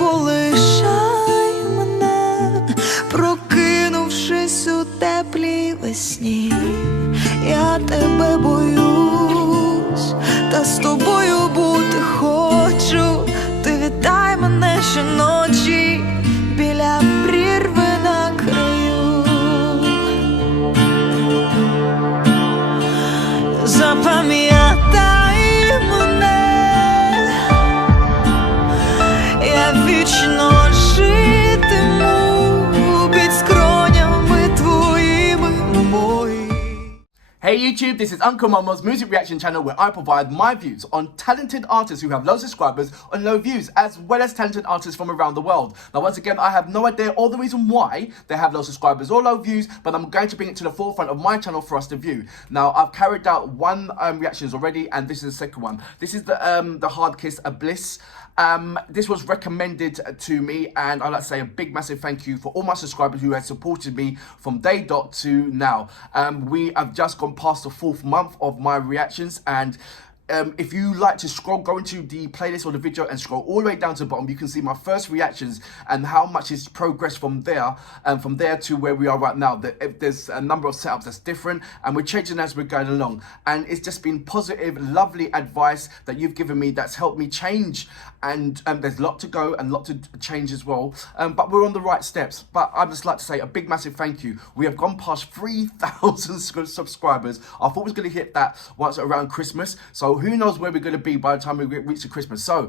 полишай мене, прокинувшись у теплій весні. Я тебе боюсь, та з тобою бути хочу. Ти вітай мене щоночі біля прірви на краю. Запам'ятай мене, я вічно житиму під скронями твоїми мої. Hey YouTube, this is Uncle Momo's music reaction channel where I provide my views on talented artists who have low subscribers and low views, as well as talented artists from around the world. Now once again, I have no idea or the reason why they have low subscribers or low views, but I'm going to bring it to the forefront of my channel for us to view. Now I've carried out one reactions already, and this is the second one. This is the HARDKISS Bliss. This was recommended to me, and I'd like to say a big massive thank you for all my subscribers who have supported me from day dot to now. We have just gone past the 4th month of my reactions, and if you like to go into the playlist or the video and scroll all the way down to the bottom, you can see my first reactions and how much it's progressed from there to where we are right now. There's a number of setups that's different, and we're changing as we're going along. And it's just been positive, lovely advice that you've given me that's helped me change. And there's a lot to go and a lot to change as well. But we're on the right steps. But I'd just like to say a big massive thank you. We have gone past 3,000 subscribers. I thought we was going to hit that once around Christmas. So who knows where we're going to be by the time we reach the Christmas. So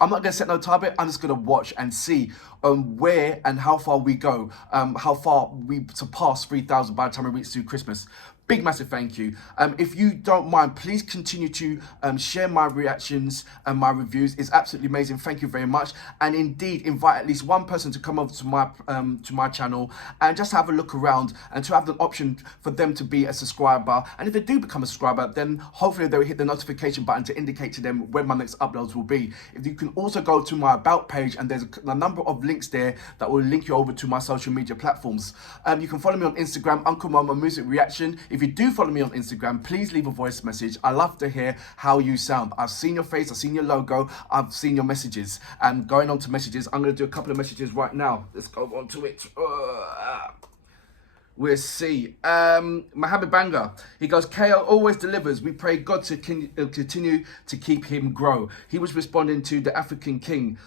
I'm not going to set no target. I'm just going to watch and see where and how far we go, how far we surpass 3,000 by the time we reach to Christmas. Big massive thank you. If you don't mind, please continue to share my reactions and my reviews. It's absolutely amazing. Thank you very much. And indeed, invite at least one person to come over to my channel and just have a look around, and to have the option for them to be a subscriber. And if they do become a subscriber, then hopefully they'll hit the notification button to indicate to them when my next uploads will be. If you can also go to my about page, and there's a number of links there that will link you over to my social media platforms. You can follow me on Instagram, Uncle Momo Music Reaction. If you do follow me on Instagram, please leave a voice message. I love to hear how you sound. I've seen your face, I've seen your logo, I've seen your messages. And going on to messages, I'm going to do a couple of messages right now. Let's go on to it. We'll see. Mohammed Banga, he goes, KO always delivers. We pray God to continue to keep him grow. He was responding to the African King.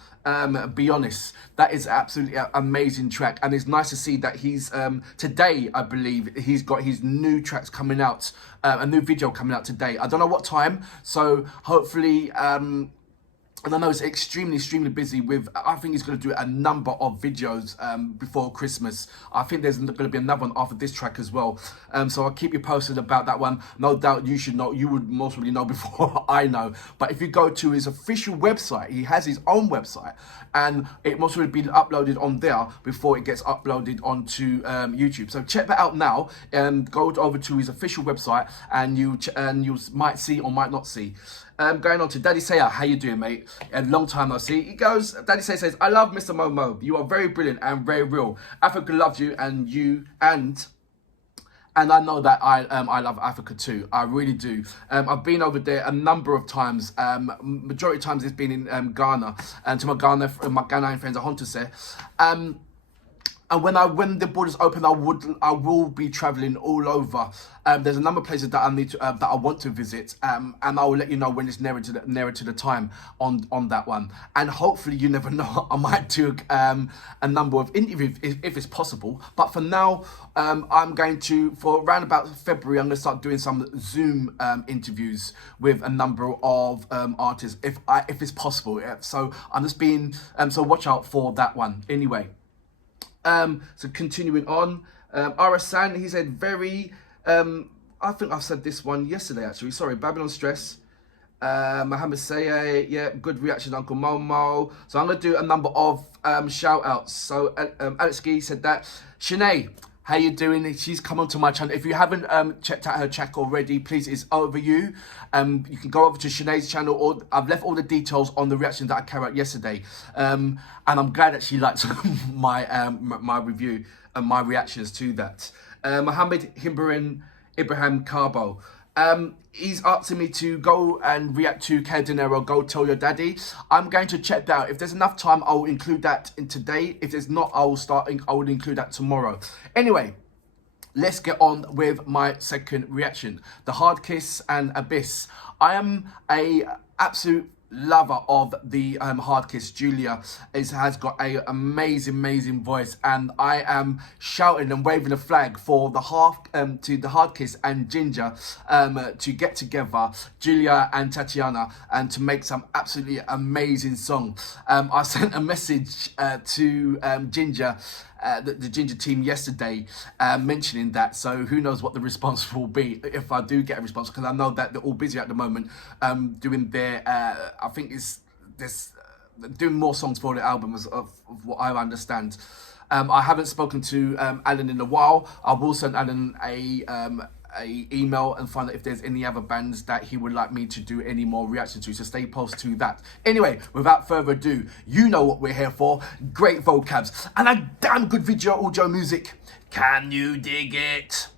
Be honest, that is absolutely an amazing track, and it's nice to see that he's today, I believe he's got his new tracks coming out, a new video coming out today. I don't know what time, so hopefully and I know it's extremely busy with, I think he's going to do a number of videos before Christmas. I think there's going to be another one after this track as well. So I'll keep you posted about that one. No doubt you should know, you would most probably know before I know. But if you go to his official website, he has his own website, and it most probably be uploaded on there before it gets uploaded onto YouTube. So check that out now, and go over to his official website, and you might see or might not see. Going on to Daddy Saya, how you doing, mate? A long time no see. He goes, Daddy Saya says, I love Mr. Momo. You are very brilliant and very real. Africa loves you, and I know that I love Africa too. I really do. I've been over there a number of times. Majority of times it's been in Ghana, and to my Ghanaian friends, I want to say. And when the borders open, I will be traveling all over. There's a number of places that that I want to visit, and I will let you know when it's nearer to the time on that one. And hopefully, you never know, I might do a number of interviews if it's possible. But for now, I'm going to, for around about February, I'm going to start doing some Zoom interviews with a number of artists if it's possible. Yeah. So I'm just being so watch out for that one. Anyway. So continuing on, Arasan, he said very, I think I've said this one yesterday actually, sorry, Babylon Stress, Mohammed Saye, yeah, good reaction, Uncle Momo. So I'm going to do a number of shout outs. So Alex Gee said that. Shanae, how you doing? She's come onto my channel. If you haven't checked out her chat already, please, it's over you. You can go over to Shanae's channel, or I've left all the details on the reaction that I carried out yesterday. And I'm glad that she liked my my review and my reactions to that. Mohammed Ibrahim Carbo. He's asking me to go and react to Que Dinero, Go Tell Your Daddy. I'm going to check that out. If there's enough time, I'll include that in today. If there's not, I will include that tomorrow. Anyway, let's get on with my second reaction. The HARDKISS and Abyss. I am a absolute lover of the HARDKISS. Julia has got a amazing voice, and I am shouting and waving a flag for the HARDKISS and Ginger to get together, Julia and Tatiana, and to make some absolutely amazing song. I sent a message to Ginger, the Ginger team yesterday, mentioning that, so who knows what the response will be, if I do get a response, because I know that they're all busy at the moment doing their I think it's this doing more songs for the album of what I understand. I haven't spoken to Alan in a while. I will send Alan a email and find out if there's any other bands that he would like me to do any more reaction to, so stay posted to that. Anyway, without further ado, you know what we're here for. Great vocabs and a damn good video audio music. Can you dig it?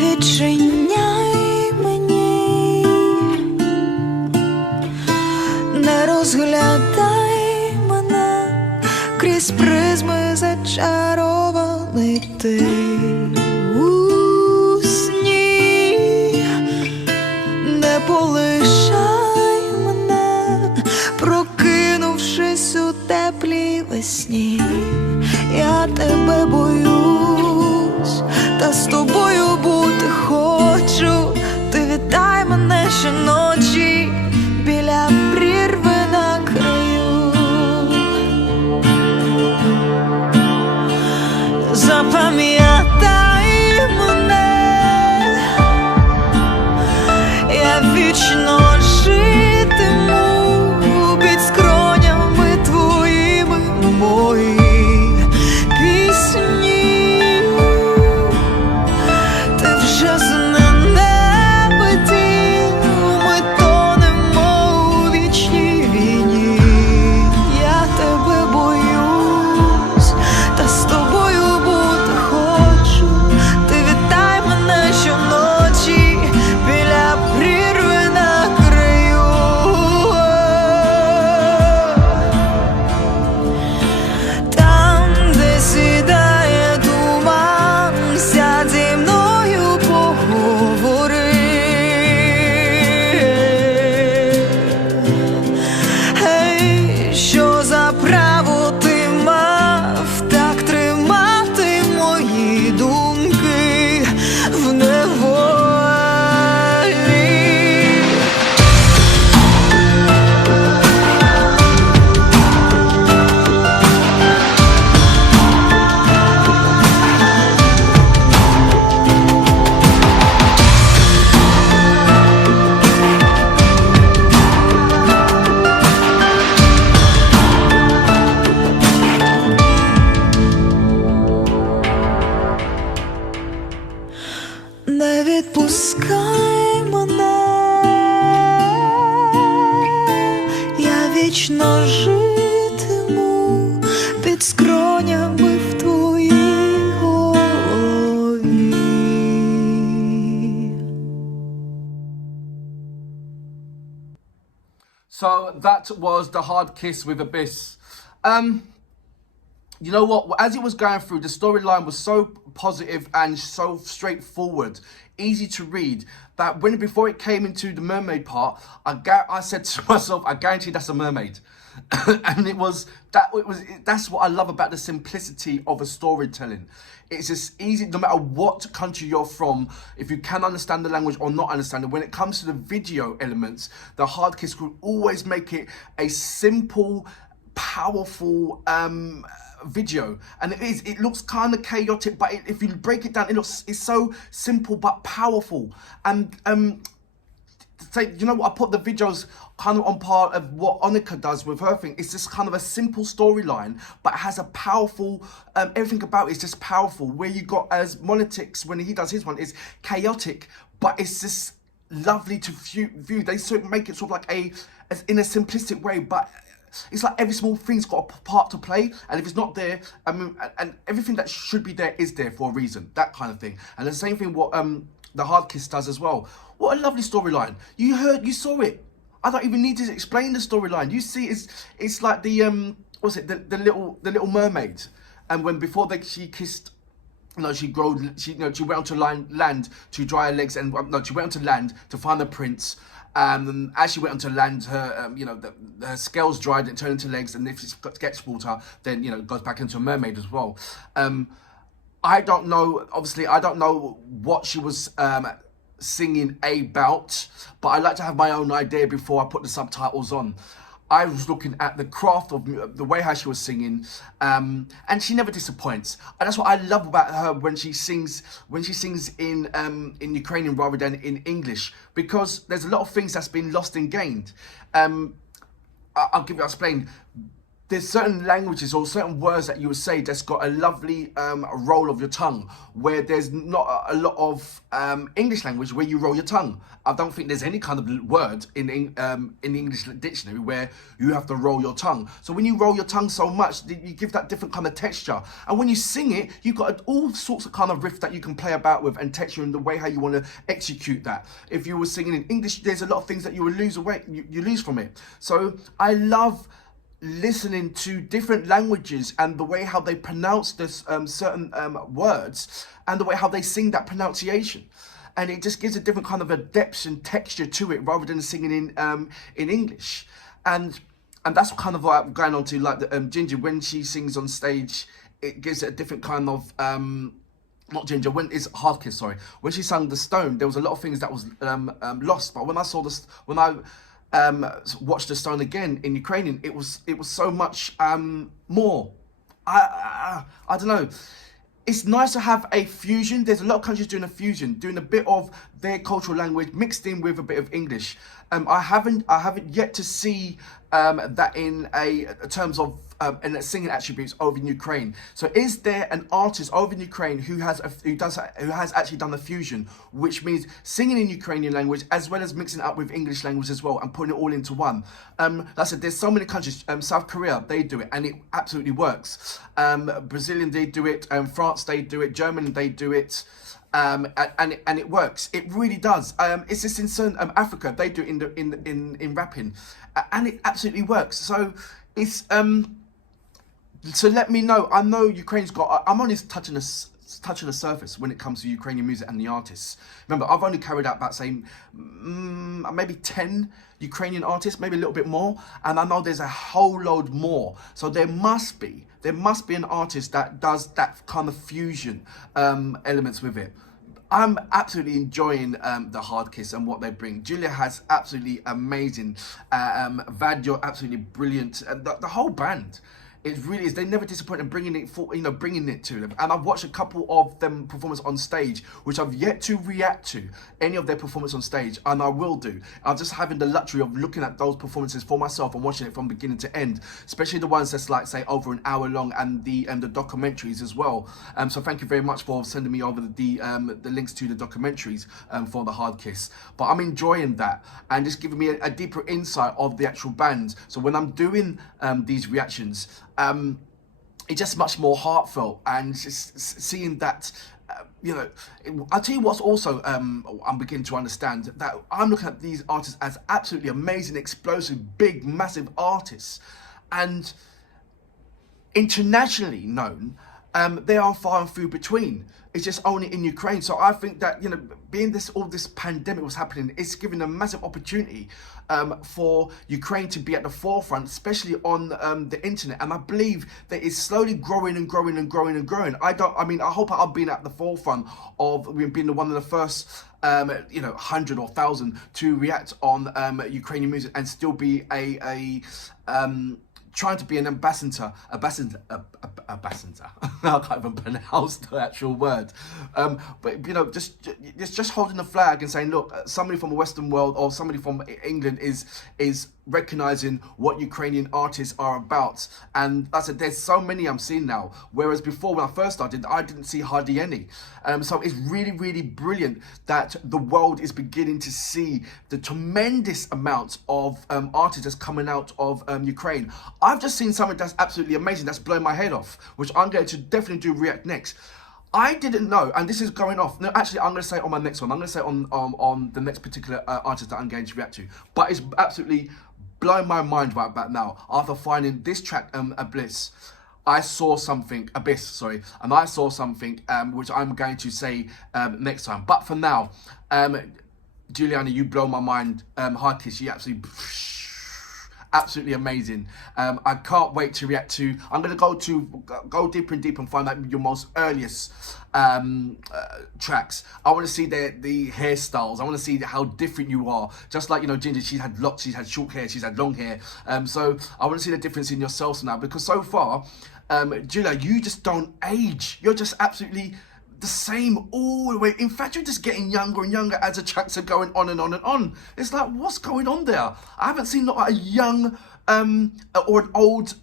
Відчиняй мені, не розглядай мене крізь призми зачарований ти у сні, не полишай мене, прокинувшись у теплій весні. Я тебе боюсь, та з тобою бути хочу. Ти вітай мене щоночі біля прірви на краю. Запам'ятай мене, я вічно житиму під скронями твоїми мої пісні. Не відпускай мене, я вічно житиму під скронями в твоїй голові. So that was the HARDKISS with Abyss. You know what? As it was going through, the storyline was so positive and so straightforward, easy to read, that before it came into the mermaid part, I said to myself, I guarantee that's a mermaid. And that's what I love about the simplicity of a storytelling. It's just easy, no matter what country you're from, if you can understand the language or not understand it. When it comes to the video elements, the HARDKISS will always make it a simple, powerful video, and it looks kind of chaotic, but if you break it down, it's so simple but powerful. And say, you know what, I put the videos kind of on par of what Annika does with her thing. It's just kind of a simple storyline, but it has a powerful, everything about it is just powerful. Where you got as Monetics, when he does his one, is chaotic, but it's just lovely to view. They sort of make it sort of like in a simplistic way, but it's like every small thing's got a part to play, and if it's not there, I mean, and everything that should be there is there for a reason, that kind of thing. And the same thing what the HARDKISS does as well. What a lovely storyline. You saw it. I don't even need to explain the storyline. You see, it's like the the Little Mermaid, and when before she kissed. No, she went onto land to dry her legs, and no, she went onto land to find the prince. As she went onto land, her her scales dried and turned into legs, and if she gets water, then it goes back into a mermaid as well. I don't know. Obviously, I don't know what she was singing about, but I like to have my own idea before I put the subtitles on. I was looking at the craft of the way how she was singing, and she never disappoints. And that's what I love about her when she sings in Ukrainian rather than in English, because there's a lot of things that's been lost and gained. I'll explain. There's certain languages or certain words that you would say that's got a lovely roll of your tongue, where there's not a lot of English language where you roll your tongue. I don't think there's any kind of word in the English dictionary where you have to roll your tongue. So when you roll your tongue so much, you give that different kind of texture. And when you sing it, you've got all sorts of kind of riff that you can play about with, and texture in the way how you want to execute that. If you were singing in English, there's a lot of things that you will lose away, you lose from it. So I love listening to different languages and the way how they pronounce this certain words, and the way how they sing that pronunciation, and it just gives a different kind of a depth and texture to it rather than singing in English. And that's kind of like going on to like the Ginger, when she sings on stage, it gives it a different kind of not Ginger, when it's HARDKISS, sorry, when she sang The Stone, there was a lot of things that was lost, but when I saw this, when I watched The Stone again in Ukrainian, it was so much more. I don't know. It's nice to have a fusion. There's a lot of countries doing a fusion, doing a bit of their cultural language mixed in with a bit of English. I haven't yet to see that in terms of and singing attributes over in Ukraine. So is there an artist over in Ukraine who has actually done the fusion, which means singing in Ukrainian language as well as mixing it up with English language as well and putting it all into one? Like I said, there's so many countries. South Korea, they do it and it absolutely works. Brazilian, they do it. France, they do it. German, they do it. And it works. It really does. It's just in certain Africa, they do it in rapping, and it absolutely works. So it's so let me know. I know Ukraine's got. I'm only touching the surface when it comes to Ukrainian music and the artists. Remember, I've only carried out about say maybe 10 Ukrainian artists, maybe a little bit more, and I know there's a whole load more. So there must be an artist that does that kind of fusion elements with it. I'm absolutely enjoying the HARDKISS and what they bring. Julia has absolutely amazing. Vad, you're absolutely brilliant. The whole band. It really is. They never disappoint in bringing it to them. And I've watched a couple of them performance on stage, which I've yet to react to any of their performance on stage, and I will do. I'm just having the luxury of looking at those performances for myself and watching it from beginning to end, especially the ones that's like say over an hour long, and the documentaries as well. So thank you very much for sending me over the links to the documentaries for the HARDKISS. But I'm enjoying that and just giving me a deeper insight of the actual band. So when I'm doing these reactions, it's just much more heartfelt, and just seeing that, I'll tell you what's also, I'm beginning to understand that I'm looking at these artists as absolutely amazing, explosive, big, massive artists, and internationally known, they are far and few between. It's just only in Ukraine. So I think that, being all this pandemic was happening, it's giving a massive opportunity for Ukraine to be at the forefront, especially on the internet. And I believe that it's slowly growing and growing and growing and growing. I hope I've been at the forefront of being one of the first 100 or 1,000 to react on Ukrainian music and still be a trying to be an ambassador. I can't even pronounce the actual word. But you know, just holding the flag and saying, look, somebody from the Western world or somebody from England is recognizing what Ukrainian artists are about. And I said, there's so many I'm seeing now, whereas before when I first started, I didn't see hardly any. So it's really, really brilliant that the world is beginning to see the tremendous amount of artists that's coming out of Ukraine. I've just seen something that's absolutely amazing, that's blowing my head off, which I'm going to definitely do react next. I didn't know, and this is going off. No, actually, I'm going to say it on my next one. I'm going to say it on the next particular artist that I'm going to react to. But it's absolutely blowing my mind right back now. After finding this track, Abyss, I saw something, and I saw something which I'm going to say next time. But for now, Juliana, you blow my mind. HARDKISS, you absolutely amazing. I can't wait to react to. I'm going to go deeper and deeper and find out your most earliest tracks. I want to see the hairstyles. I want to see how different you are. Just like, you know, Ginger, she's had locks, she's had short hair, she's had long hair. So I want to see the difference in yourselves now, because so far, Julia, you just don't age. You're just absolutely the same all the way. In fact, you're just getting younger and younger as the tracks are going on and on and on. It's like, what's going on there? I haven't seen not a young or an old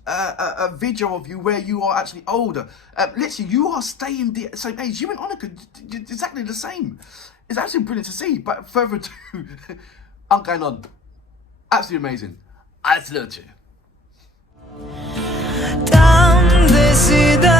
video of you where you are actually older. Literally, you are staying the same age. You and Annika, exactly the same. It's absolutely brilliant to see. But further ado, I'm going on. Absolutely amazing. I salute you. Там, де сідає